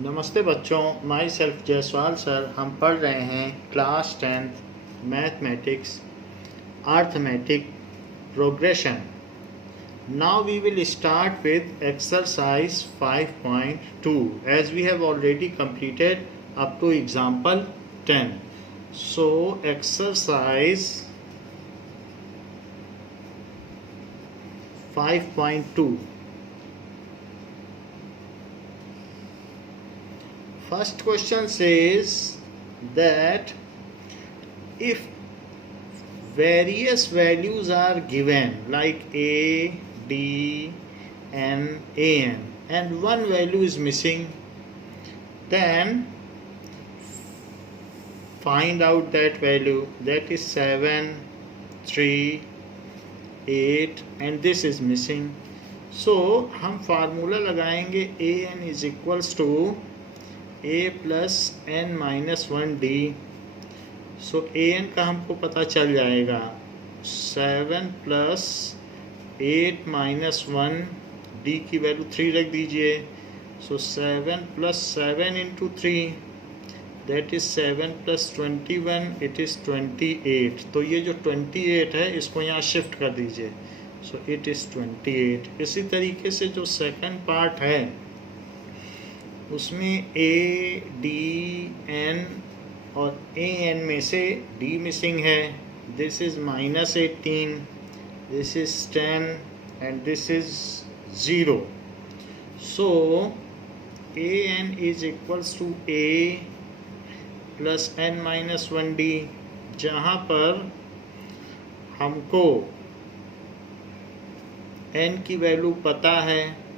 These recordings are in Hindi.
नमस्ते बच्चों, माई सेल्फ जयसवाल सर। हम पढ़ रहे हैं class 10th mathematics arithmetic progression. Now we will start with exercise 5.2 as we have already completed up to example 10. So exercise 5.2. First question says that if various values are given like a, d, n, an, and one value is missing, then find out that value, that is 7, 3, 8 and this is missing. So हम फार्मूला लगाएंगे an is equals to a plus N minus 1 D. So A N का हमको पता चल जाएगा 7 प्लस 8 माइनस 1 डी की वैल्यू 3 रख दीजिए। So 7 plus 7 into 3 that is 7 plus 21 it is 28। तो ये जो 28 है इसको यहाँ शिफ्ट कर दीजिए। So it is 28। इसी तरीके से जो सेकंड पार्ट है उसमें ए डी एन और ए एन में से डी मिसिंग है। This is -18, this is 10 and this is 0। So A N is equals to A plus N minus 1 D, जहाँ पर हमको एन की वैल्यू पता है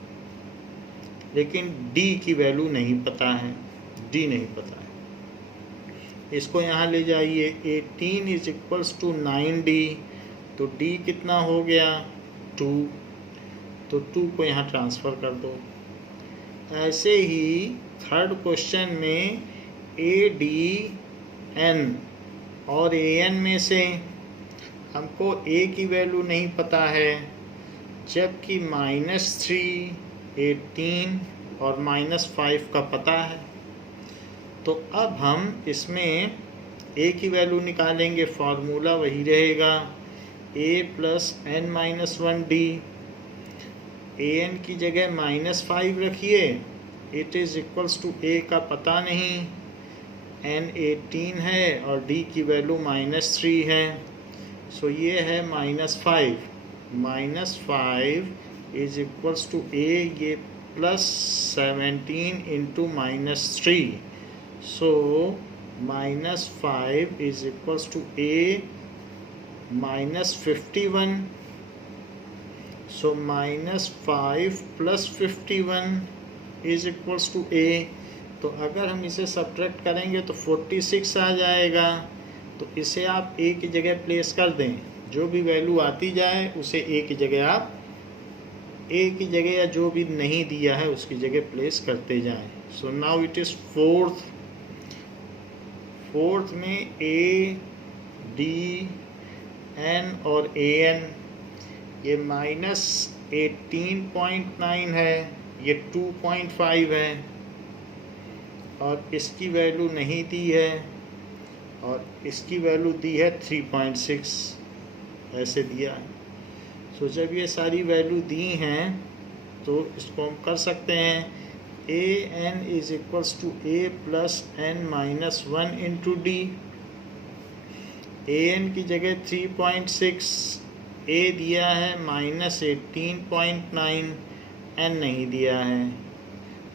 लेकिन d की वैल्यू नहीं पता है, d नहीं पता है। इसको यहाँ ले जाइए। 18 इज इक्वल्स टू 9d, तो d कितना हो गया 2, तो 2 को यहाँ ट्रांसफ़र कर दो। ऐसे ही थर्ड क्वेश्चन में a d n और a n में से हमको a की वैल्यू नहीं पता है, जबकि -3, 18 और -5 का पता है। तो अब हम इसमें a की वैल्यू निकालेंगे, फार्मूला वही रहेगा a plus N minus 1 D. A N की जगह -5 रखिए, it is equals to a का पता नहीं, n 18 है और d की वैल्यू -3 है। सो ये है -5 इज इक्वल्स टू a, ये plus 17 into -3। So -5 is equals to a -51। So -5 plus 51 is equals to a। तो अगर हम इसे सब्ट्रैक्ट करेंगे तो 46 आ जाएगा। तो इसे आप a की जगह प्लेस कर दें, जो भी वैल्यू आती जाए उसे a की जगह आप a की जगह या जो भी नहीं दिया है उसकी जगह प्लेस करते जाएं। So now it is fourth में a, d, n और a n, ये -18.9 है, ये 2.5 है और इसकी वैल्यू नहीं दी है और इसकी वैल्यू दी है 3.6, ऐसे दिया है। सो जब ये सारी वैल्यू दी हैं तो इसको हम कर सकते हैं a n is equals to a plus N minus 1 into D. A N की जगह 3.6, a दिया है -18.9, n नहीं दिया है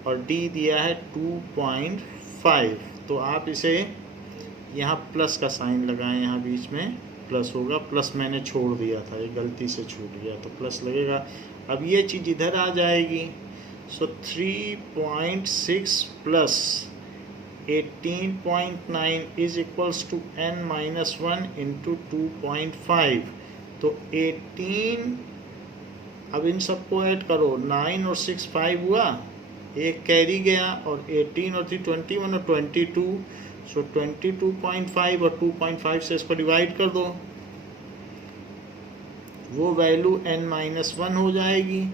और d दिया है 2.5। तो आप इसे यहाँ प्लस का साइन लगाएं, यहाँ बीच में प्लस होगा। प्लस मैंने छोड़ दिया था, ये गलती से छूट गया, तो प्लस लगेगा। अब ये चीज़ इधर आ जाएगी। So 3.6 plus 18.9 is equals to n minus 1 into 2.5। तो 18, अब इन सबको ऐड करो, 9 और 6 5 हुआ, एक कैरी गया और 18 और 3 21 और 22। सो 22.5 और 2.5 से इसको डिवाइड कर दो, वो वैल्यू n-1 हो जाएगी।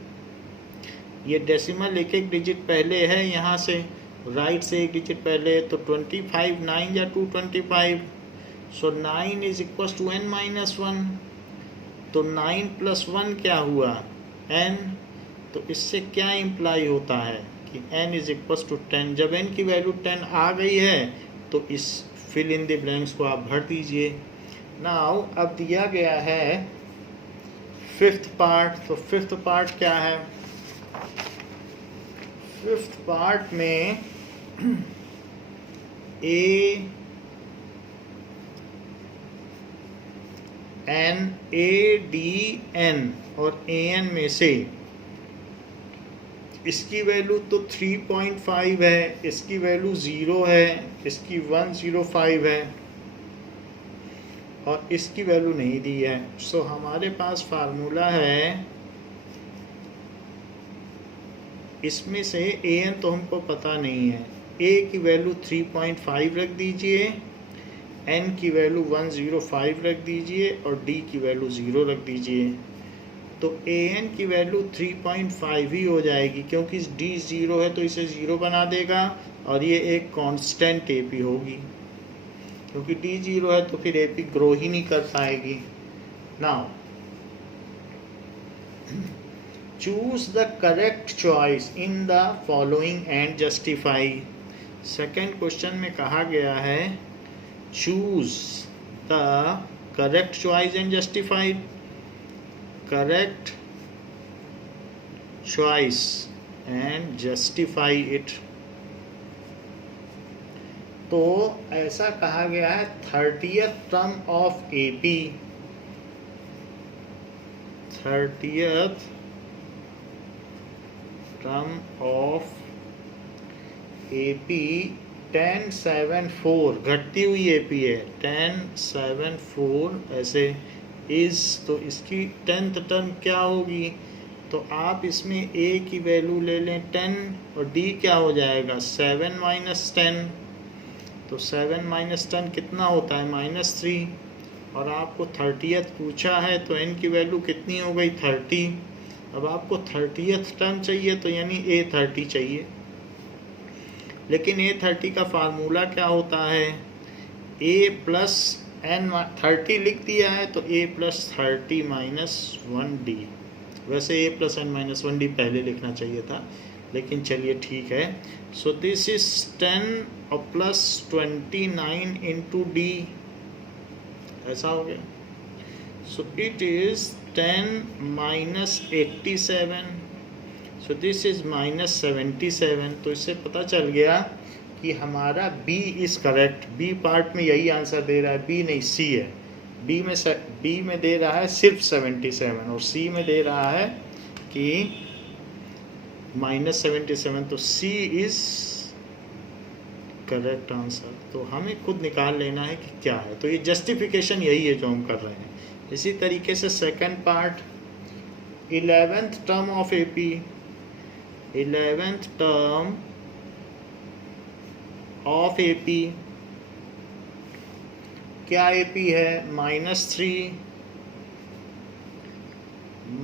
ये डेसिमल एक एक डिजिट पहले है यहाँ से, राइट से एक डिजिट पहले, तो 25 9 या 225, so 9 is equal to n minus 1, तो 9 प्लस 1 क्या हुआ n, तो इससे क्या इम्प्लाई होता है कि n इज इक्वल टू 10। जब n की वैल्यू 10 आ गई है तो इस फिल इन द ब्लैंक्स को आप भर दीजिए। नाउ अब दिया गया है फिफ्थ पार्ट, तो फिफ्थ पार्ट क्या है, फिफ्थ पार्ट में ए डी एन और ए एन में से इसकी वैल्यू तो 3.5 है, इसकी वैल्यू 0 है, इसकी 105 है और इसकी वैल्यू नहीं दी है। सो हमारे पास फार्मूला है, इसमें से ए एन तो हमको पता नहीं है, ए की वैल्यू 3.5 रख दीजिए, एन की वैल्यू 105 रख दीजिए और डी की वैल्यू 0 रख दीजिए। तो ए एन की वैल्यू 3.5 ही हो जाएगी, क्योंकि डी 0 है तो इसे 0 बना देगा और ये एक कांस्टेंट ए पी होगी, क्योंकि डी 0 है तो फिर ए पी ग्रो ही नहीं कर पाएगी। Now choose the correct choice in the following and justify. Second question में कहा गया है choose the correct choice and justify, correct choice and justify it. तो ऐसा कहा गया है 30th term of AP, 30th term of AP 1074, घटती हुई एपी है 1074 ऐसे इज, तो इसकी 10th टर्म क्या होगी, तो आप इसमें a की वैल्यू ले लें 10 और d क्या हो जाएगा 7 माइनस 10, तो 7 माइनस 10 कितना होता है -3, और आपको 30th पूछा है तो n की वैल्यू कितनी हो गई 30। अब आपको 30th टर्म चाहिए तो यानी a30 चाहिए, लेकिन a30 का फार्मूला क्या होता है, a प्लस n 30 लिख दिया है तो a प्लस 30 माइनस 1d, वैसे a plus n minus 1d पहले लिखना चाहिए था, लेकिन चलिए ठीक है। सो दिस इज 10 और प्लस 29 इंटू d, ऐसा हो गया। So it is 10 minus 87, so this is minus 77। तो इससे पता चल गया कि हमारा B is correct, B part में यही आंसर दे रहा है, बी नहीं सी है, बी में दे रहा है सिर्फ 77 और सी में दे रहा है कि -77, तो सी इज़ करेक्ट आंसर। तो हमें खुद निकाल लेना है कि क्या है, तो ये जस्टिफिकेशन यही है जो हम कर रहे हैं। इसी तरीके से second part 11th term of AP, 11th term of AP क्या एपी है -3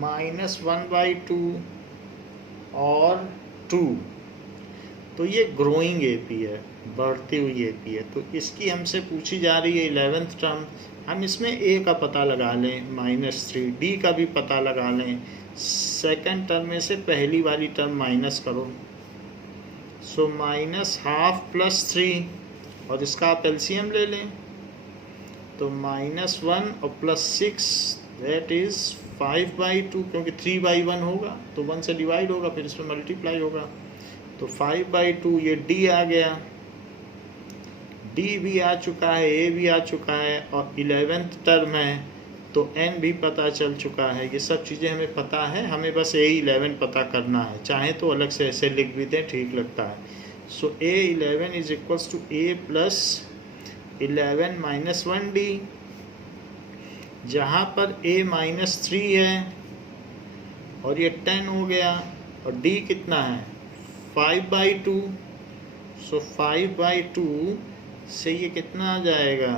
-1/2 और 2, तो ये ग्रोइंग एपी है, बढ़ती हुई एपी है। तो इसकी हमसे पूछी जा रही है 11th टर्म, हम इसमें a का पता लगा लें -3, d का भी पता लगा लें, सेकंड टर्म में से पहली वाली टर्म माइनस करो, सो -½ + 3 और इसका आप एलसीएम ले लें तो -1 और +6 दैट इज़ 5/2, क्योंकि 3/1 होगा तो 1 से डिवाइड होगा फिर इसमें मल्टीप्लाई होगा, तो 5/2 ये d आ गया, d भी आ चुका है, a भी आ चुका है और 11th टर्म है तो n भी पता चल चुका है। ये सब चीज़ें हमें पता है, हमें बस a11 पता करना है, चाहे तो अलग से ऐसे लिख भी दें, ठीक लगता है। So a11 is equals to a plus 11 minus 1d, जहाँ पर a -3 है और ये 10 हो गया और d कितना है 5/2, सो 5/2 से ये कितना आ जाएगा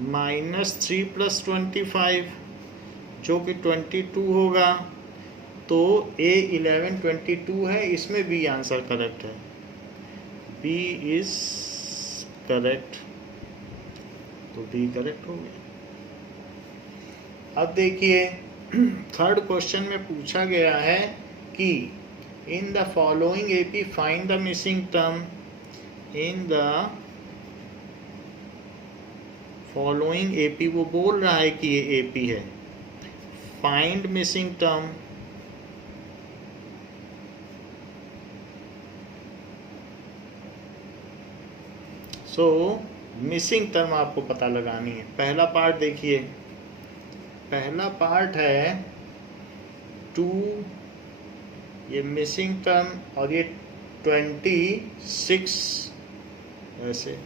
-3 + 25 जो कि 22 होगा। तो A11 22 है, इसमें भी आंसर करेक्ट है। बी इज करेक्ट, तो बी करेक्ट हो गया। अब देखिए थर्ड क्वेश्चन में पूछा गया है कि in the following AP find the missing term. In the following AP, वो बोल रहा है कि ये एपी है। फाइंड मिसिंग टर्म, सो मिसिंग टर्म आपको पता लगानी है। पहला पार्ट देखिए, पहला पार्ट है 2, ये मिसिंग टर्म, और ये 26 ऐसे।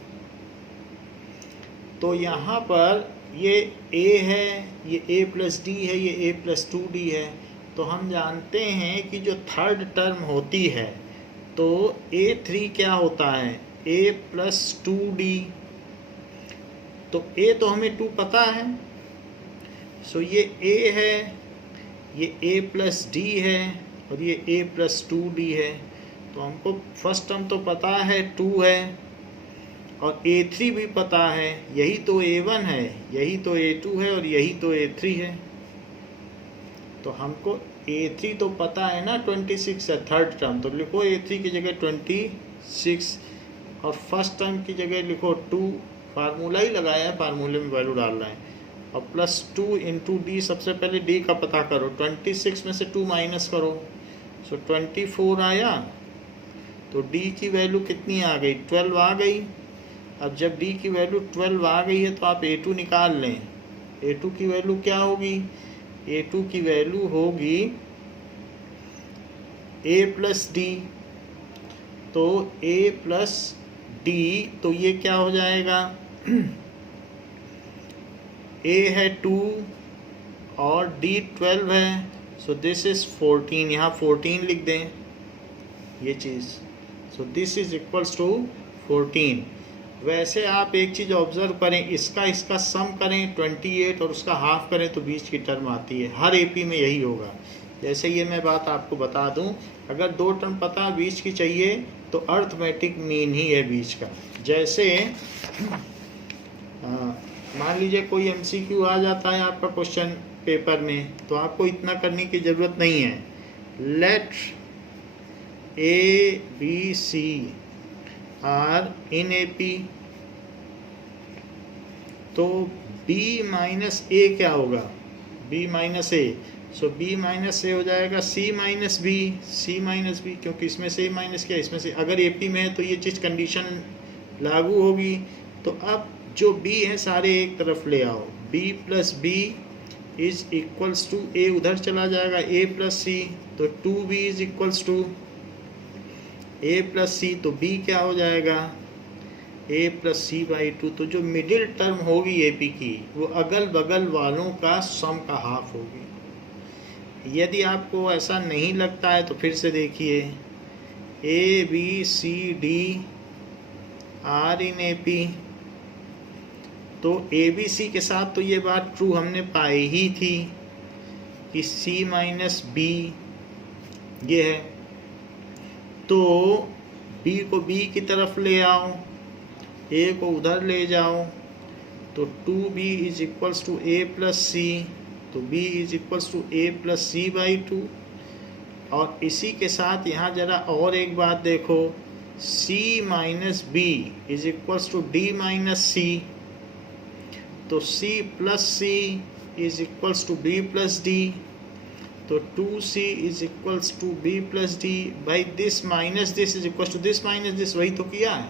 तो यहाँ पर ये a है, ये a प्लस डी है, ये a प्लस 2d है। तो हम जानते हैं कि जो थर्ड टर्म होती है तो a3 क्या होता है, a प्लस 2d। तो a तो हमें 2 पता है, सो ये a है, ये a प्लस डी है, और ये a प्लस 2d है। तो हमको फर्स्ट टर्म तो पता है 2 है, और a3 भी पता है, यही तो a1 है, यही तो a2 है, और यही तो a3 है। तो हमको a3 तो पता है ना, 26 है थर्ड टर्म, तो लिखो a3 की जगह 26, और फर्स्ट टर्म की जगह लिखो 2। फार्मूला ही लगाया है, फार्मूले में वैल्यू डाल रहे हैं। और प्लस 2 इंटू डी, सबसे पहले डी का पता करो, 26 में से 2 माइनस करो, सो 24 आया। तो डी की वैल्यू कितनी आ गई, 12 आ गई। अब जब डी की वैल्यू 12 आ गई है तो आप a2 निकाल लें। a2 की वैल्यू क्या होगी, a2 की वैल्यू होगी a प्लस डी। तो a प्लस डी, तो ये क्या हो जाएगा, a है 2 और d 12 है, सो दिस इज 14। यहाँ 14 लिख दें ये चीज़, so this is equals to 14। वैसे आप एक चीज़ ऑब्जर्व करें, इसका सम करें 28 और उसका हाफ करें तो बीच की टर्म आती है। हर एपी में यही होगा। जैसे ये मैं बात आपको बता दूं, अगर 2 टर्म पता बीच की चाहिए तो अर्थमेटिक मीन ही है बीच का। जैसे मान लीजिए कोई MCQ आ जाता है आपका क्वेश्चन पेपर में, तो आपको इतना करने की ज़रूरत नहीं है। Let A, B, C are in AP, तो B माइनस A क्या होगा, B minus A, so B minus A हो जाएगा C minus B, C minus B, क्योंकि इसमें से A माइनस क्या, इसमें से। अगर AP में है तो ये चीज़ कंडीशन लागू होगी। तो अब जो B है सारे एक तरफ ले आओ, B plus B is equals to A, उधर चला जाएगा A प्लस C, तो 2B is equals to A plus C, तो B क्या हो जाएगा, A प्लस C बाई 2। तो जो मिडिल टर्म होगी AP की, वो अगल बगल वालों का सम का हाफ होगी। यदि आपको ऐसा नहीं लगता है तो फिर से देखिए, A, B, C, D are in AP, तो ABC के साथ तो ये बात ट्रू हमने पाई ही थी कि C माइनस B ये है। तो B को B की तरफ ले आओ, A को उधर ले जाओ, तो 2B is equals to A plus C, तो B is equals to A plus C by 2। और इसी के साथ यहाँ ज़रा और एक बात देखो, C minus B is equals to D minus C, तो C plus C is equals to B plus D, तो 2C is equals to B plus D by this minus this is equals to this minus this, वही तो किया है।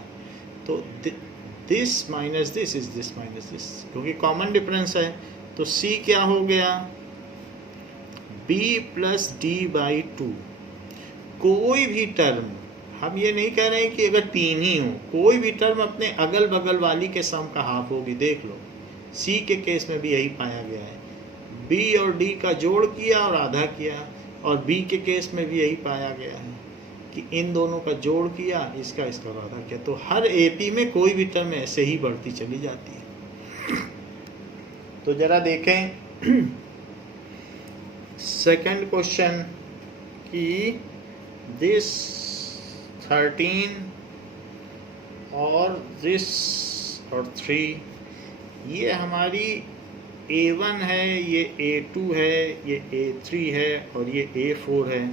तो this minus this is this minus this, क्योंकि कॉमन डिफरेंस है। तो C क्या हो गया, B प्लस D बाई 2। कोई भी टर्म, हम ये नहीं कह रहे हैं कि अगर 3 ही हो, कोई भी टर्म अपने अगल बगल वाली के सम का हाफ होगी। देख लो C के केस में भी यही पाया गया है, B और D का जोड़ किया और आधा किया, और B के केस में भी यही पाया गया है कि इन दोनों का जोड़ किया, इसका और आधा किया। तो हर AP में कोई भी टर्म ऐसे ही बढ़ती चली जाती है। तो जरा देखें सेकंड क्वेश्चन कि दिस 13 और दिस और 3, ये हमारी A1 है, ये A2 है, ये A3 है और ये A4 है।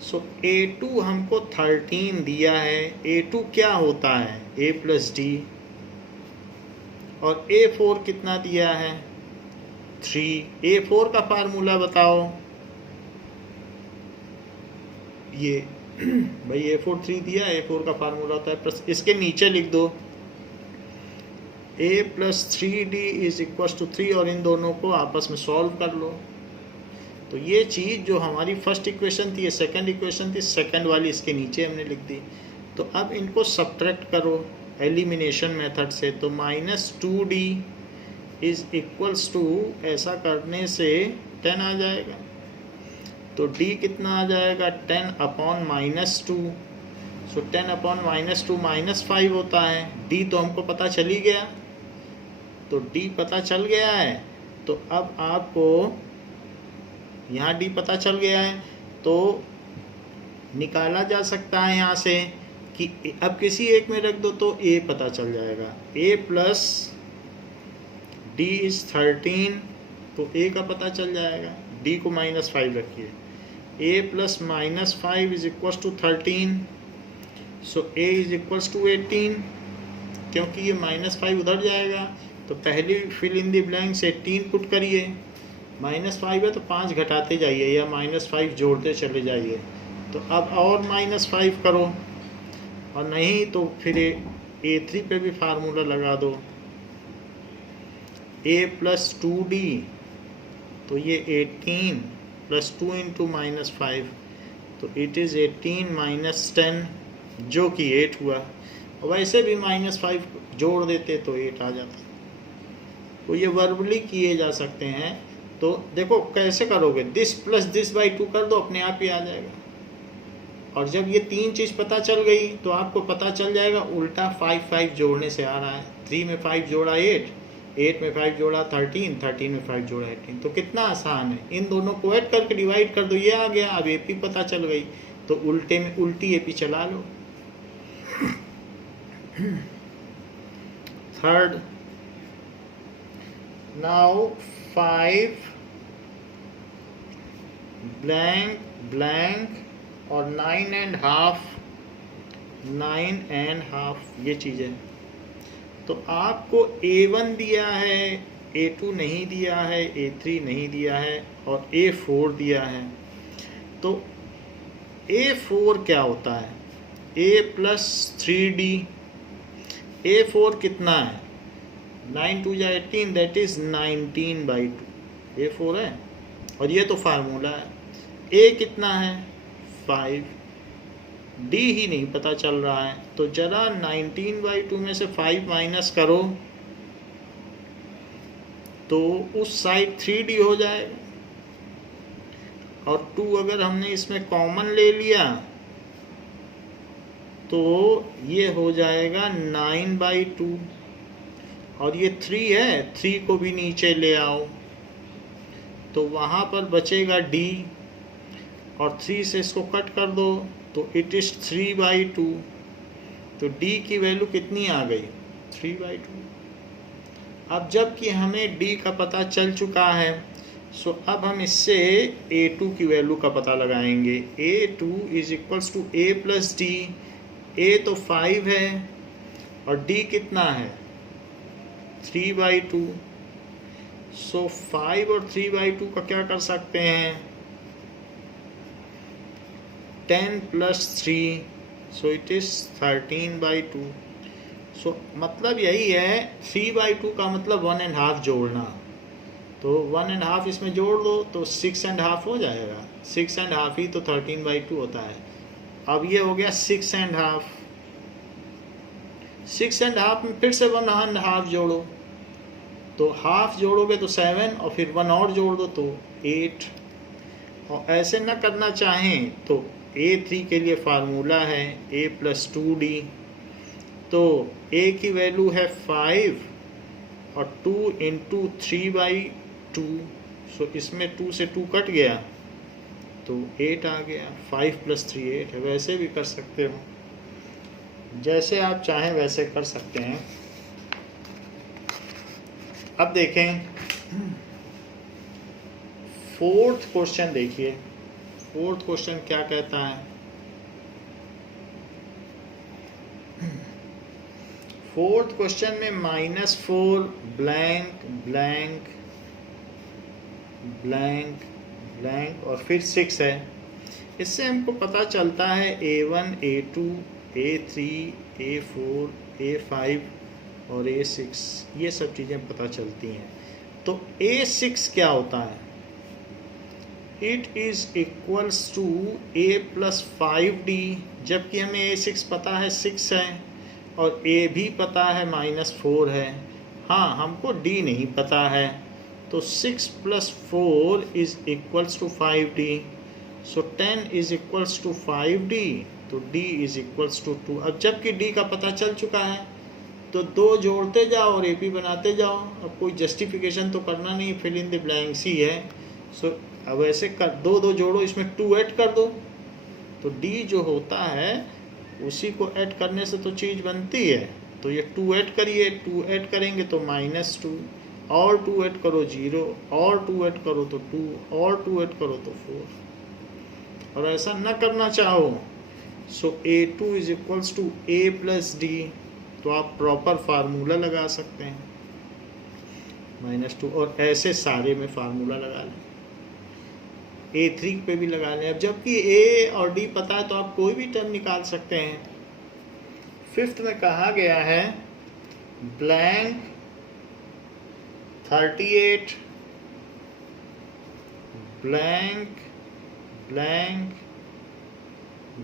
सो A2 हमको 13 दिया है। A2 क्या होता है? A plus D। और A4 कितना दिया है? 3। A4 का फार्मूला बताओ। ये भाई A4 3 दिया, A4 का फार्मूला होता है प्लस, इसके नीचे लिख दो A plus 3D is equal to 3 और इन दोनों को आपस में सॉल्व कर लो। तो ये चीज़ जो हमारी फर्स्ट इक्वेशन थी, ये सेकंड इक्वेशन थी, सेकंड वाली इसके नीचे हमने लिख दी। तो अब इनको सब्ट्रैक्ट करो एलिमिनेशन मेथड से। तो -2D इज इक्वल्स टू, ऐसा करने से 10 आ जाएगा। तो D कितना आ जाएगा? 10 अपॉन -2। सो 10 अपॉन -2 -5 होता है। D तो हमको पता चल ही गया, तो D पता चल गया है। तो अब आपको यहाँ D पता चल गया है, तो निकाला जा सकता है यहाँ से कि अब किसी एक में रख दो तो A पता चल जाएगा। A प्लस D इज 13, तो A का पता चल जाएगा। D को -5 रखिए। A plus -5 is equal to 13, so A is equal to 18। क्योंकि ये -5 उधर जाएगा, तो पहली fill in the blanks 18 put करिए। -5 है तो 5 घटाते जाइए या -5 जोड़ते चले जाइए। तो अब और -5 करो, और नहीं तो फिर A3 पे भी फार्मूला लगा दो। A प्लस 2D, तो ये 18 प्लस 2 इंटू -5, तो इट इज़ 18 माइनस 10 जो कि 8 हुआ। वैसे भी -5 जोड़ देते तो 8 आ जाता। तो ये वर्बली किए जा सकते हैं। तो देखो कैसे करोगे, दिस प्लस दिस बाई 2 कर दो, अपने आप ही आ जाएगा। और जब ये 3 चीज़ पता चल गई तो आपको पता चल जाएगा उल्टा 5 जोड़ने से आ रहा है। 3 में 5 जोड़ा 8, 8 में 5 जोड़ा 13, 13 में 5 जोड़ा 18। तो कितना आसान है, इन दोनों को ऐड करके डिवाइड कर दो, ये आ गया। अब AP पता चल गई, तो उल्टे में उल्टी AP चला लो। थर्ड, नाउ 5 ब्लैंक ब्लैंक और 9.5, 9.5 ये चीज़ें। तो आपको A1 दिया है, A2 नहीं दिया है, A3 नहीं दिया है और A4 दिया है। तो A4 क्या होता है? A plus 3D। A4 कितना है? 9 2 जा 18, दैट इज 19/2। A4 है, और ये तो फार्मूला है। A कितना है? 5। D ही नहीं पता चल रहा है, तो जरा 19/2 में से 5 माइनस करो तो उस साइड 3D हो जाएगा। और 2 अगर हमने इसमें कॉमन ले लिया तो ये हो जाएगा 9/2। और ये 3 है, 3 को भी नीचे ले आओ तो वहाँ पर बचेगा D, और 3 से इसको कट कर दो तो इट इज़ 3/2। तो D की वैल्यू कितनी आ गई? 3/2। अब जबकि हमें D का पता चल चुका है, सो अब हम इससे A2 की वैल्यू का पता लगाएंगे। A2 is equals to A plus D। A तो 5 है और D कितना है? 3/2। सो 5 और 3/2 का क्या कर सकते हैं? 10 प्लस 3, सो इट इज़ 13/2। सो मतलब यही है, 3/2 का मतलब 1.5 जोड़ना। तो 1.5 इसमें जोड़ दो तो 6.5 हो जाएगा। 6.5 ही तो 13/2 होता है। अब ये हो गया 6.5। 6.5 में फिर से 1.5 जोड़ो, तो हाफ जोड़ोगे तो 7, और फिर 1 और जोड़ दो तो 8। और ऐसे ना करना चाहें तो A3 के लिए फार्मूला है A प्लस 2D। तो A की वैल्यू है 5 और 2 इंटू 3/2। सो इसमें 2 से 2 कट गया तो 8 आ गया। 5 प्लस 3 8 है। वैसे भी कर सकते हो, जैसे आप चाहें वैसे कर सकते हैं। अब देखें फोर्थ क्वेश्चन, देखिए फोर्थ क्वेश्चन क्या कहता है। फोर्थ क्वेश्चन में -4 ब्लैंक ब्लैंक ब्लैंक ब्लैंक और फिर 6 है। इससे हमको पता चलता है A1 A2 A3 A4 A5 और A6, ये सब चीज़ें पता चलती हैं। तो A6 क्या होता है? It is equals to A + 5D, जबकि हमें A6 पता है 6 है और A भी पता है -4 है। हाँ, हमको D नहीं पता है। तो 6 + 4 is equals to 5D। So 10 is equals to 5D, तो D इज इक्वल्स टू 2। अब जबकि D का पता चल चुका है तो 2 जोड़ते जाओ और AP बनाते जाओ। अब कोई जस्टिफिकेशन तो करना नहीं, फिल इन द ब्लैंक्स ही है। सो अब ऐसे कर 2 जोड़ो, इसमें 2 ऐड कर दो, तो D जो होता है उसी को ऐड करने से तो चीज़ बनती है। तो ये 2 ऐड करिए, 2 ऐड करेंगे तो -2, और 2 ऐड करो 0, और 2 ऐड करो तो 2, और 2 ऐड करो तो 4। और ऐसा न करना चाहो so A2 is equals to A + D, तो आप प्रॉपर फार्मूला लगा सकते हैं -2, और ऐसे सारे में फार्मूला लगा लें। A3 पे भी लगा लें। अब जबकि A और D पता है तो आप कोई भी टर्म निकाल सकते हैं। फिफ्थ में कहा गया है ब्लैंक 38 ब्लैंक ब्लैंक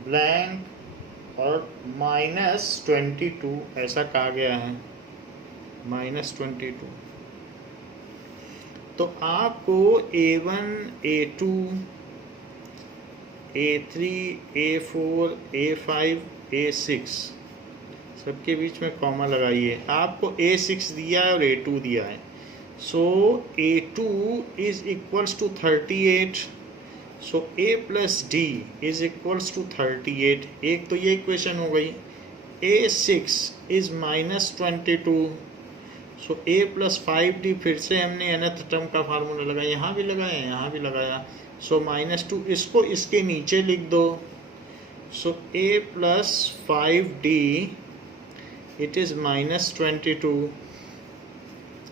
ब्लैंक और -22, ऐसा कहा गया है -22। तो आपको A1 A2 A3 A4 A5 A6 सबके बीच में कॉमा लगाइए। आपको A6 दिया है और A2 दिया है। So A2 is equals to 38, so A + D is equals to 38। एक तो ये इक्वेशन हो गई। A6 is -22, so A + 5D, फिर से हमने nth टर्म का फार्मूला लगाया, यहाँ भी लगाया यहाँ भी लगाया। सो -2 इसको इसके नीचे लिख दो। सो A + 5D इट इज़ -22,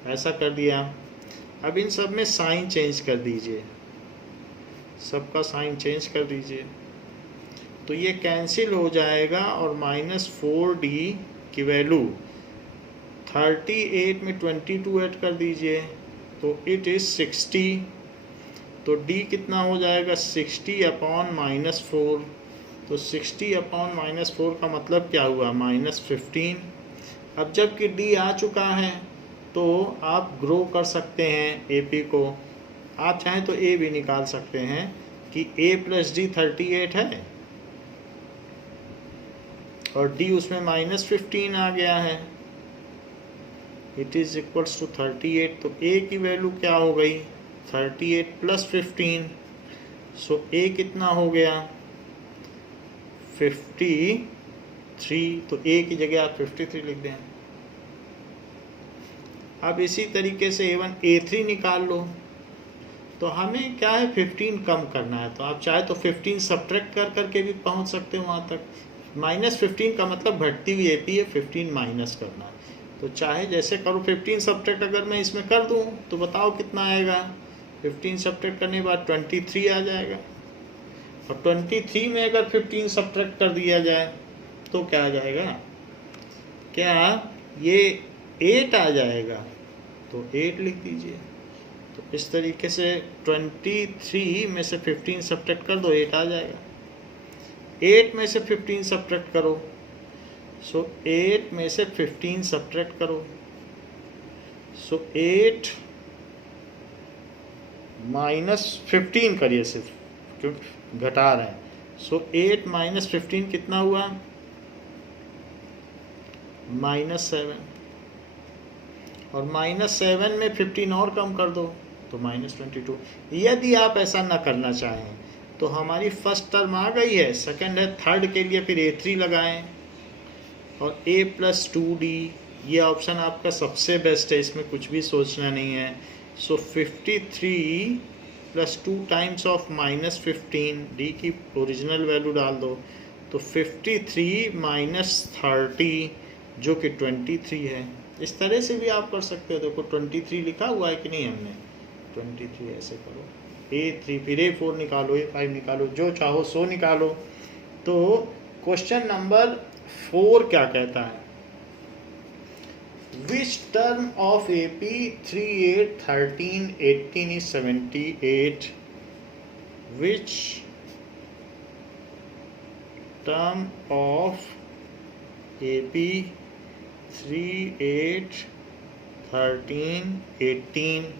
ऐसा कर दिया। अब इन सब में साइन चेंज कर दीजिए, सबका साइन चेंज कर दीजिए, तो ये कैंसिल हो जाएगा और -4D की वैल्यू 38 में 22 ऐड कर दीजिए तो इट इज़ 60। तो D कितना हो जाएगा 60/-4, तो 60/-4 का मतलब क्या हुआ -15। अब जबकि D आ चुका है तो आप ग्रो कर सकते हैं AP को। आप चाहें तो A भी निकाल सकते हैं कि A + D 38 है और D उसमें -15 आ गया है, इट इज़ इक्वल्स टू 38। तो A की वैल्यू क्या हो गई 38 + 15, सो A कितना हो गया 53। तो A की जगह आप 53 लिख दें। अब इसी तरीके से A1 A3 निकाल लो। तो हमें क्या है 15 कम करना है, तो आप चाहे तो 15 सब्ट्रैक्ट कर करके भी पहुंच सकते हो वहाँ तक। -15 का मतलब घटती हुई AP है, 15 माइनस करना है। तो चाहे जैसे करो, 15 सब्ट्रैक्ट अगर मैं इसमें कर दूँ तो बताओ कितना आएगा। 15 सब्ट्रैक्ट करने के बाद 23 आ जाएगा, और 23 में अगर 15 सब्ट्रैक्ट कर दिया जाए तो क्या आ जाएगा, क्या ये 8 आ जाएगा, तो 8 लिख दीजिए। तो इस तरीके से 23 में से 15 सब्ट्रैक्ट कर दो 8 आ जाएगा। 8 में से 15 सब्ट्रैक्ट करो, सो 8 में से 15 सब्ट्रैक्ट करो, सो 8 -15 करिए सिर्फ, क्योंकि घटा रहे हैं। सो 8 - 15 कितना हुआ -7, और -7 में 15 और कम कर दो तो -22। यदि आप ऐसा ना करना चाहें तो हमारी फर्स्ट टर्म आ गई है, सेकंड है, थर्ड के लिए फिर A3 लगाएं। और a प्लस 2d, ये ऑप्शन आपका सबसे बेस्ट है, इसमें कुछ भी सोचना नहीं है। सो 53 प्लस 2 टाइम्स ऑफ -15, डी की ओरिजिनल वैल्यू डाल दो तो 53 माइनस 30 जो कि 23 है। इस तरह से भी आप कर सकते हो। देखो 23 लिखा हुआ है कि नहीं हमने, 23 ऐसे करो, A3 फिर A4 निकालो, A5 निकालो, जो चाहो सो निकालो। तो क्वेश्चन नंबर 4 क्या कहता है, Which term of AP 3, 8, 13, 18 is 78? Which term of AP 3, 8, 13, 18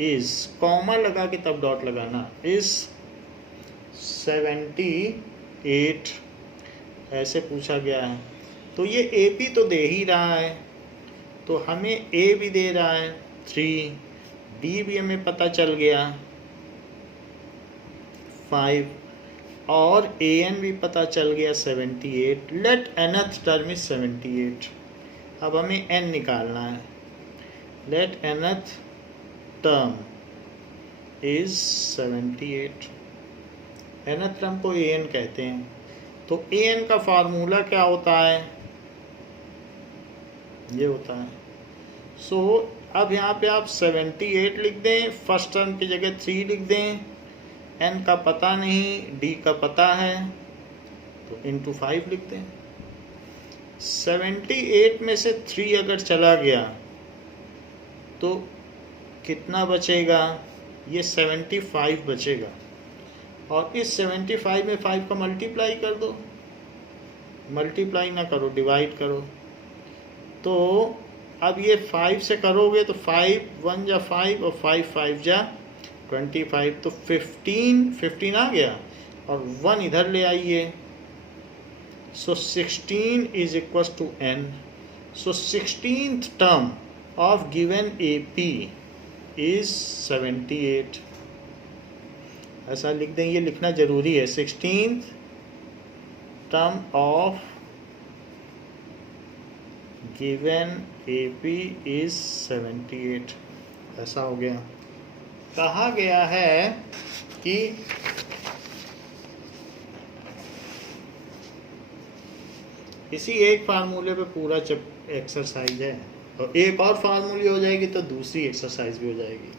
is, comma लगा के तब डॉट लगाना, is 78 ऐसे पूछा गया है। तो ये AP तो दे ही रहा है, तो हमें A भी दे रहा है 3, D भी हमें पता चल गया 5, और AN भी पता चल गया 78। Let nth term is 78। अब हमें N निकालना है। Let nth term is 78। nth term को AN कहते हैं। तो AN का फार्मूला क्या होता है, ये होता है। सो अब यहाँ पे आप 78 लिख दें, फर्स्ट टर्म की जगह 3 लिख दें, N का पता नहीं, D का पता है, तो इंटू 5 लिख दें। 78 में से 3 अगर चला गया तो कितना बचेगा, ये 75 बचेगा। और इस 75 में 5 का मल्टीप्लाई कर दो, मल्टीप्लाई ना करो, डिवाइड करो। तो अब ये 5 से करोगे तो 5 1 जा 5 और 5 5 जा 25, तो 15 आ गया और 1 इधर ले आइए। So 16 is equal to n। So 16th term of given AP is 78। ऐसा लिख दें, ये लिखना जरूरी है। 16th term of given AP is 78। ऐसा हो गया। कहा गया है कि इसी एक फार्मूले पे पूरा एक्सरसाइज है, और एक और फार्मूले हो जाएगी तो दूसरी एक्सरसाइज भी हो जाएगी।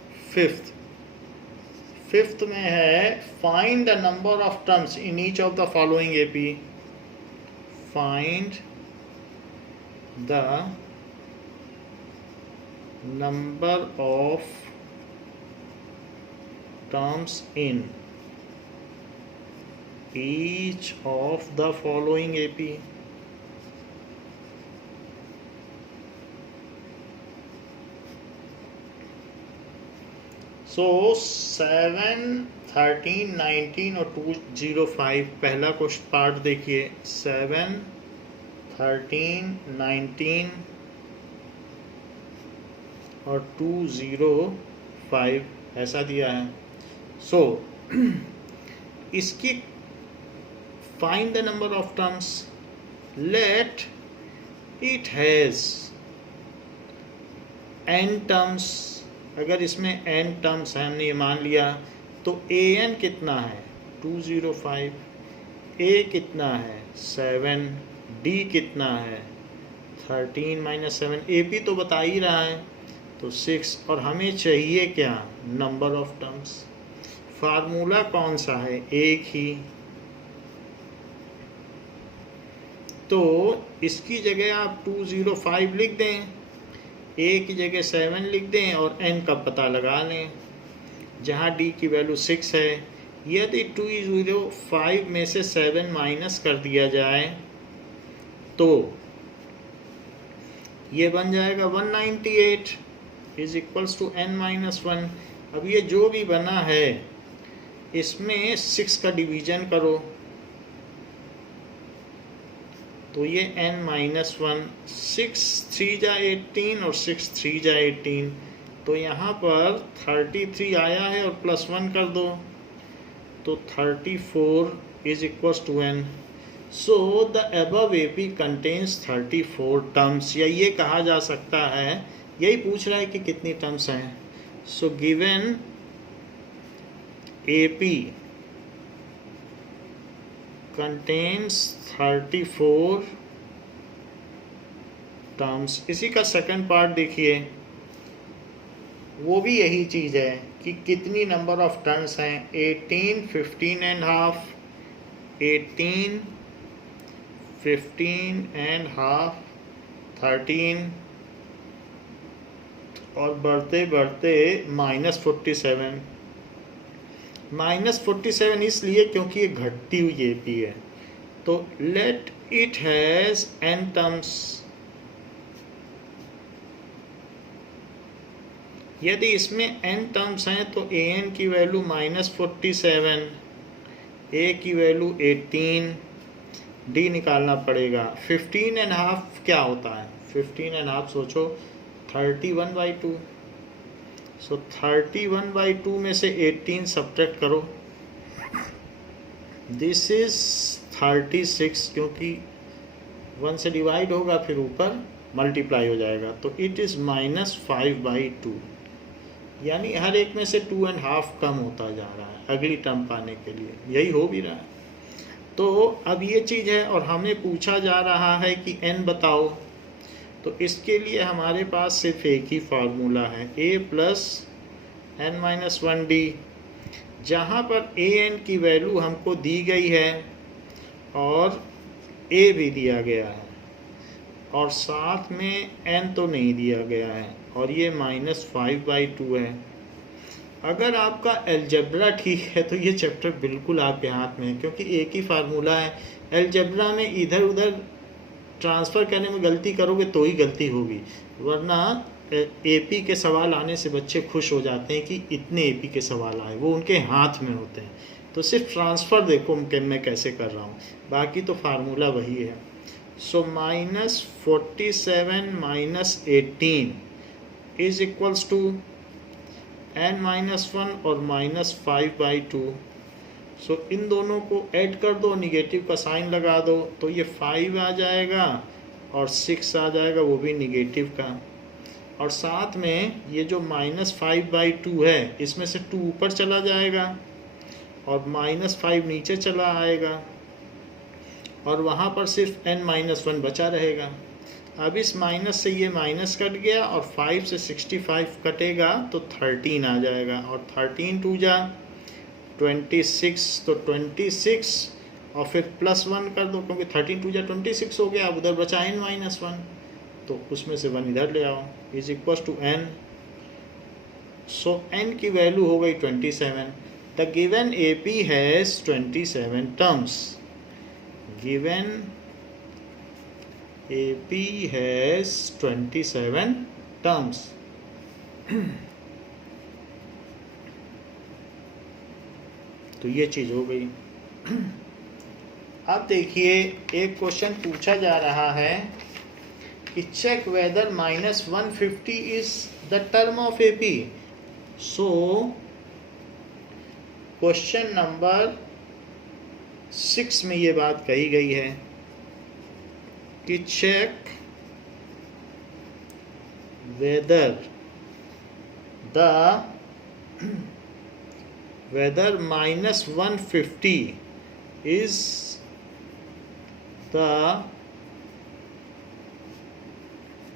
फिफ्थ में है, find the number of terms in each of the following AP। Find the number of terms in each of the following AP। So 7, 13, 19 और 205। पहला क्वेश्चन पार्ट देखिए, 7, 13, 19 और 205 ऐसा दिया है। सो इसकी find the number of terms. Let it has n terms. अगर इसमें n टर्म्स है, हमने ये मान लिया, तो AN कितना है 205, A कितना है 7, D कितना है 13 - 7, AP तो बता ही रहा है तो 6, और हमें चाहिए क्या, नंबर ऑफ टर्म्स। फार्मूला कौन सा है, एक ही। तो इसकी जगह आप 205 लिख दें, A की जगह 7 लिख दें और N का पता लगा लें, जहाँ D की वैल्यू 6 है। यदि 205 में से 7 माइनस कर दिया जाए तो ये बन जाएगा 198 इज इक्वल्स टू n-1। अब ये जो भी बना है इसमें 6 का डिवीजन करो, तो ये n-1, 6 3 जा 18 और 6 3 जा 18, तो यहाँ पर 33 आया है और +1 कर दो तो 34 is equals to n। So the above AP contains 34 terms, या ये कहा जा सकता है, यही पूछ रहा है कि कितनी टर्म्स हैं। So given AP contains 34 terms. इसी का सेकंड पार्ट देखिए, वो भी यही चीज़ है कि कितनी नंबर ऑफ टर्म्स हैं। 18, 15 एंड हाफ, 18, 15 एंड हाफ, 13 और बढ़ते बढ़ते -47। -47 इसलिए क्योंकि ये घटती हुई AP है। तो let it has n terms. यदि इसमें n टर्म्स हैं तो an की वैल्यू -47, a की वैल्यू 18, d निकालना पड़ेगा। 15 एंड हाफ क्या होता है? 15 एंड हाफ सोचो, 31/2। सो 31/2 में से 18 सब्ट्रैक्ट करो, दिस इज 36, क्योंकि 1 से डिवाइड होगा फिर ऊपर मल्टीप्लाई हो जाएगा, तो इट इज़ -5/2। यानी हर एक में से 2.5 कम होता जा रहा है अगली टर्म पाने के लिए, यही हो भी रहा है। तो अब ये चीज़ है और हमें पूछा जा रहा है कि n बताओ, तो इसके लिए हमारे पास सिर्फ एक ही फार्मूला है, a + n-1d, जहाँ पर an की वैल्यू हमको दी गई है और a भी दिया गया है और साथ में n तो नहीं दिया गया है और ये -5/2 है। अगर आपका अलजेब्रा ठीक है तो ये चैप्टर बिल्कुल आपके हाथ में है, क्योंकि एक ही फार्मूला है। अलजेब्रा में इधर उधर ट्रांसफ़र करने में गलती करोगे तो ही गलती होगी, वरना AP के सवाल आने से बच्चे खुश हो जाते हैं कि इतने AP के सवाल आए, वो उनके हाथ में होते हैं। तो सिर्फ ट्रांसफ़र देखो मैं कैसे कर रहा हूँ, बाकी तो फार्मूला वही है। सो -47 - 18 इज इक्वल्स टू n-1 और -5/2। सो इन दोनों को ऐड कर दो, निगेटिव का साइन लगा दो, तो ये 5 आ जाएगा और 6 आ जाएगा, वो भी निगेटिव का। और साथ में ये जो -5/2 है, इसमें से 2 ऊपर चला जाएगा और -5 नीचे चला आएगा और वहाँ पर सिर्फ n-1 बचा रहेगा। अब इस माइनस से ये माइनस कट गया और 5 से 65 कटेगा तो 13 आ जाएगा और 13 2 जा 26, तो 26 और फिर +1 कर दो, क्योंकि 13 2 जा 26 हो गया। अब उधर बचा n-1, तो उसमें से 1 इधर ले आओ, is equal to n। So n की वैल्यू हो गई 27। The given AP has 27 terms. Given AP has 27 terms। तो ये चीज़ हो गई। अब देखिए एक क्वेश्चन पूछा जा रहा है कि check whether -150 is the term of AP। So question number 6 में ये बात कही गई है कि check whether -150 is the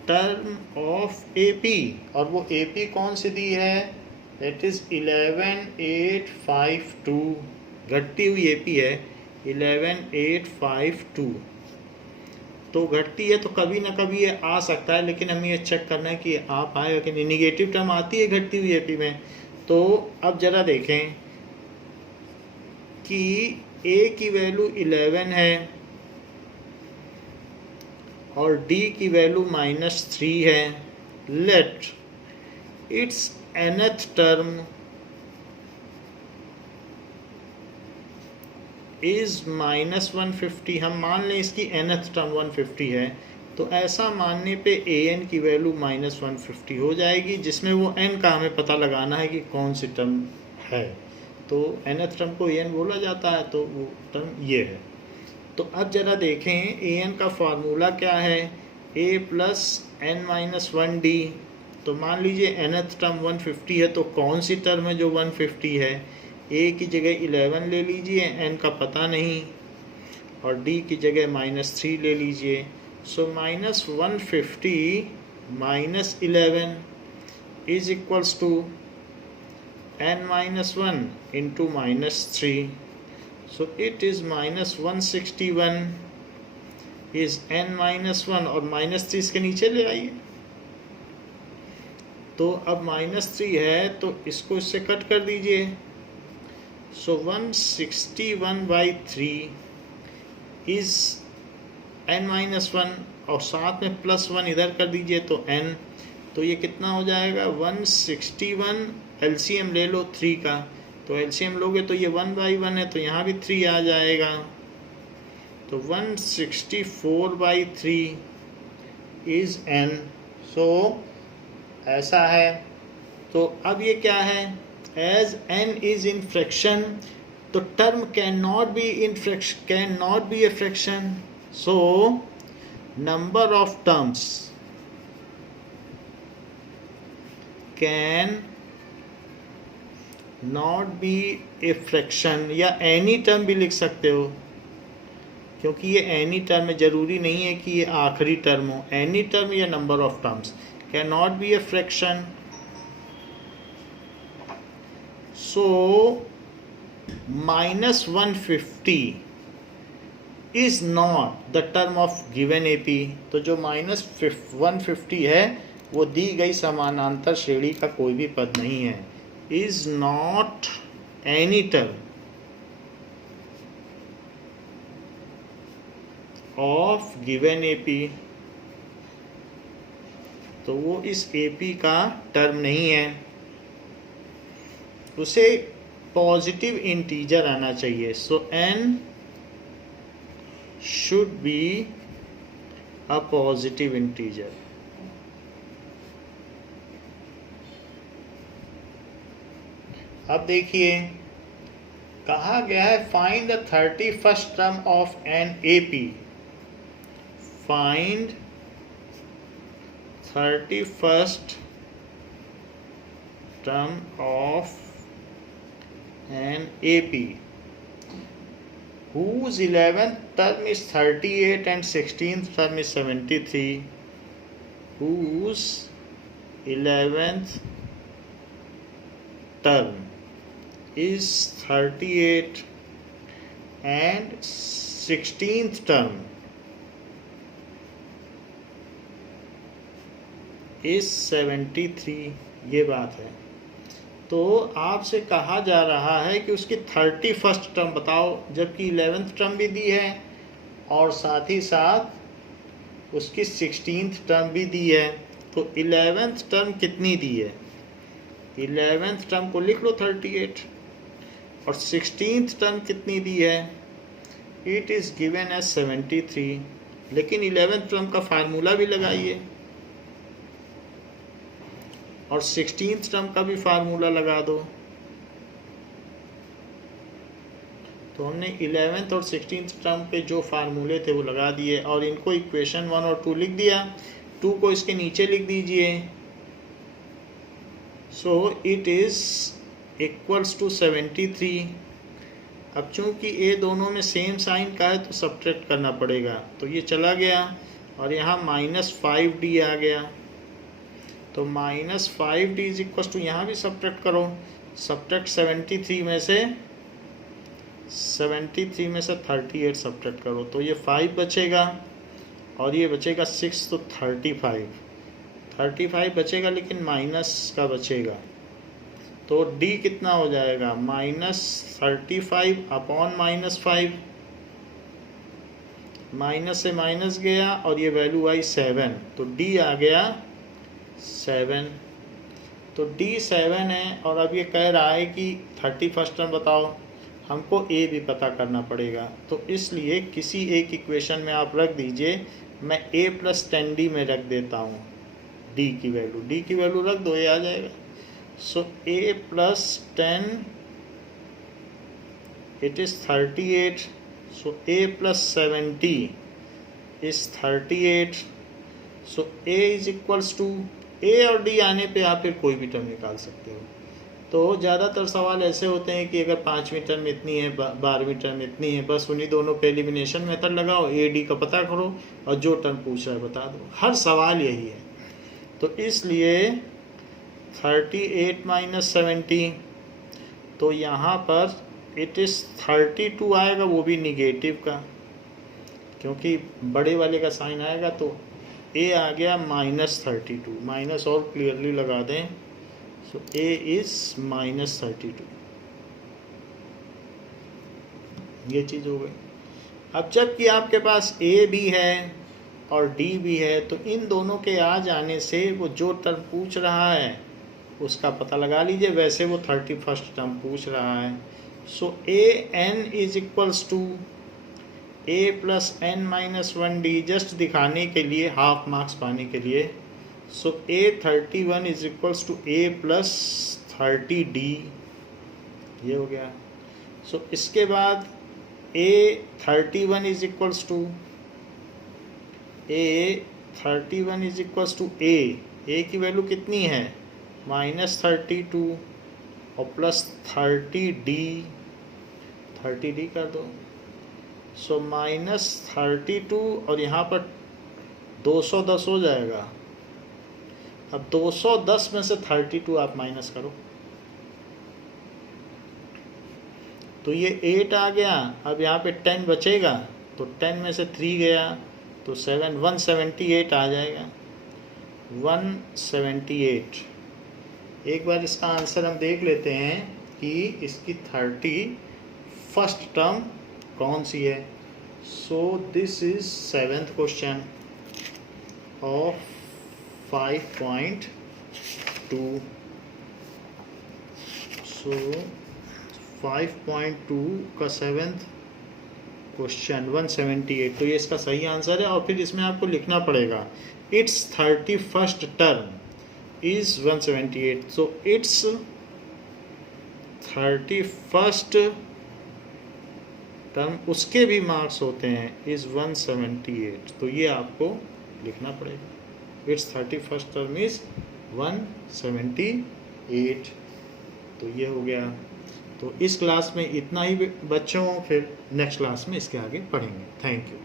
term of AP, और वो AP कौन सी दी है? that is 11852, घटती हुई AP है 11852। तो घटती है तो कभी ना कभी ये आ सकता है, लेकिन हमें ये चेक करना है कि आ पाएगा कि नहीं। निगेटिव टर्म आती है घटती हुई AP में। तो अब ज़रा देखें कि A की वैल्यू 11 है और D की वैल्यू -3 है। Let its nth term is -150। हम मान लें इसकी nth टर्म 150 है, तो ऐसा मानने पे an की वैल्यू -150 हो जाएगी, जिसमें वो n का हमें पता लगाना है कि कौन सी टर्म है। तो nth टर्म को an बोला जाता है, तो वो टर्म ये है। तो अब जरा देखें ए एन का फार्मूला क्या है, ए प्लस एन माइनस 1d। तो मान लीजिए nth टर्म 150 है, तो कौन सी टर्म है जो 150 है, ए की जगह 11 ले लीजिए, एन का पता नहीं, और डी की जगह -3 ले लीजिए। So -150 minus 11 is equals to n minus 1 into -3. So it is -161 is n minus 1 और -3 इसके नीचे ले आइए। तो अब -3 है तो इसको इससे कट कर दीजिए। सो 161/3 इज n minus 1 और साथ में +1 इधर कर दीजिए तो n। तो ये कितना हो जाएगा 161, एलसीएम ले लो 3 का, तो एलसीएम लोगे तो ये 1/1 है, तो यहाँ भी 3 आ जाएगा। तो 164/3 इज n। सो ऐसा है। तो अब ये क्या है, as n is in fraction, तो term cannot be a fraction. So number of terms cannot be a fraction, या एनी टर्म भी लिख सकते हो, क्योंकि ये एनी टर्म है, जरूरी नहीं है कि ये आखिरी टर्म हो। एनी टर्म या number of terms cannot be a fraction. So -150 is not the term of given AP. तो जो -150 है वो दी गई समानांतर श्रेणी का कोई भी पद नहीं है। Is not any term of given AP, तो वो इस एपी का टर्म नहीं है। उसे पॉजिटिव इंटीजर आना चाहिए। सो n should be a positive integer. अब देखिए कहा गया है find the 31st term of an AP. Find 31st term of an AP whose 11th term is 38 and 16th term is 73, whose 11th term is 38 and 16th term is 73। ये बात है। तो आपसे कहा जा रहा है कि उसकी 31st टर्म बताओ, जबकि 11th टर्म भी दी है और साथ ही साथ उसकी 16th टर्म भी दी है। तो 11th टर्म कितनी दी है, 11th टर्म को लिख लो 38, और 16th टर्म कितनी दी है, इट इज़ गिवन एज 73। लेकिन 11th टर्म का फार्मूला भी लगाइए और 16th टर्म का भी फार्मूला लगा दो। तो हमने 11th और 16th टर्म पे जो फार्मूले थे वो लगा दिए और इनको इक्वेशन 1 और 2 लिख दिया। 2 को इसके नीचे लिख दीजिए। So it is equals to 73। अब चूंकि ये दोनों में सेम साइन का है तो सब्ट्रैक्ट करना पड़ेगा, तो ये चला गया और यहाँ -5d आ गया। तो -5d इज इक्वल टू, यहाँ भी सब्ट्रैक्ट करो, सब्ट्रैक्ट 73 में से 38 सब्ट्रैक्ट करो, तो ये 5 बचेगा और ये बचेगा 6, तो 35 बचेगा, लेकिन माइनस का बचेगा। तो d कितना हो जाएगा, -35 अपॉन -5, माइनस से माइनस गया और ये वैल्यू आई 7, तो d आ गया 7। तो d 7 है और अब ये कह रहा है कि 31st टर्म बताओ, हमको a भी पता करना पड़ेगा। तो इसलिए किसी एक इक्वेशन में आप रख दीजिए, मैं a + 10d में रख देता हूँ d की वैल्यू रख दो, ये आ जाएगा। सो a + 10 it is 38, So a plus 70 is 38. So a is equals to a और d आने पे आप फिर कोई भी टर्म निकाल सकते हो। तो ज़्यादातर सवाल ऐसे होते हैं कि अगर 5वीं टर्म इतनी है, 12वीं टर्म इतनी है, बस उन्हीं दोनों पे एलिमिनेशन मेथड लगाओ, ए डी का पता करो और जो टर्म पूछ रहा है बता दो। हर सवाल यही है। तो इसलिए 38 माइनस 70, तो यहाँ पर इट इज़ 32 आएगा, वो भी निगेटिव का, क्योंकि बड़े वाले का साइन आएगा। तो ए आ गया -32, माइनस और क्लियरली लगा दें। सो ए इज -32, ये चीज़ हो गई। अब जबकि आपके पास ए भी है और डी भी है, तो इन दोनों के आ जाने से वो जो टर्म पूछ रहा है उसका पता लगा लीजिए। वैसे वो 31st टर्म पूछ रहा है। So A N is equals to a plus N minus 1d, जस्ट दिखाने के लिए, हाफ मार्क्स पाने के लिए। So a31 is equals to a plus 30d, ये हो गया। सो इसके बाद a31 is equals to a की वैल्यू कितनी है -32 और प्लस 30d कर दो। सो -32 और यहाँ पर 210 हो जाएगा। अब 210 में से 32 आप माइनस करो, तो ये 8 आ गया। अब यहाँ पे 10 बचेगा, तो 10 में से 3 गया तो 7, 178 आ जाएगा। 178। एक बार इसका आंसर हम देख लेते हैं कि इसकी 31st टर्म कौन सी है। सो this is 7th question of 5.2। सो 5.2 का 7th क्वेश्चन 178, तो ये इसका सही आंसर है। और फिर इसमें आपको लिखना पड़ेगा it's 31st term is 178। So it's 31st term, उसके भी मार्क्स होते हैं, इज 178। तो ये आपको लिखना पड़ेगा, इट्स 31st टर्म इज 178। तो ये हो गया। तो इस क्लास में इतना ही बच्चों, फिर नेक्स्ट क्लास में इसके आगे पढ़ेंगे। Thank you.